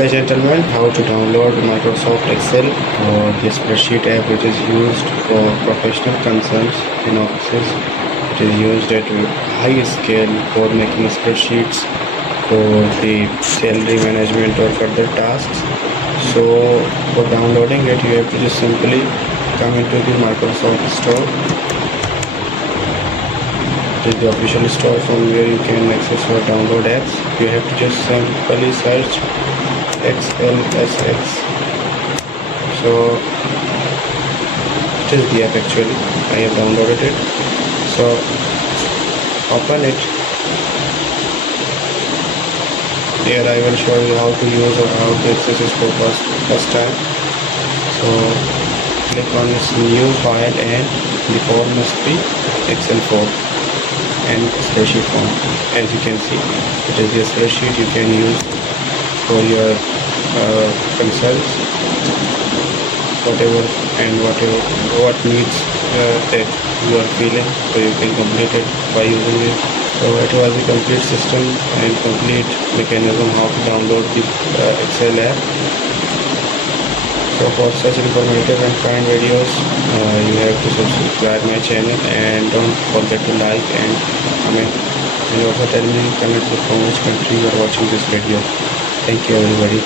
Okay, gentlemen, how to download Microsoft Excel or the spreadsheet app, which is used for professional concerns in offices. It is used at a high scale for making spreadsheets for the salary management or further tasks. So for downloading it, you have to just simply come into the Microsoft Store. It is the official store from where you can access or download apps. You have to just simply search XLSX. So it is the app actually. I have downloaded it. So open it. Here I will show you how to use or how to access it for first time. So click on this new file and the form must be Excel form and spreadsheet form. As you can see, it is the spreadsheet you can use for your concerns, whatever what needs that you are feeling, so you can complete it by using it. So it was a complete system and complete mechanism how to download the Excel app. So for such informative and kind videos, you have to subscribe my channel and don't forget to like and comment, and also tell me in comments from which country you are watching this video. Thank you everybody.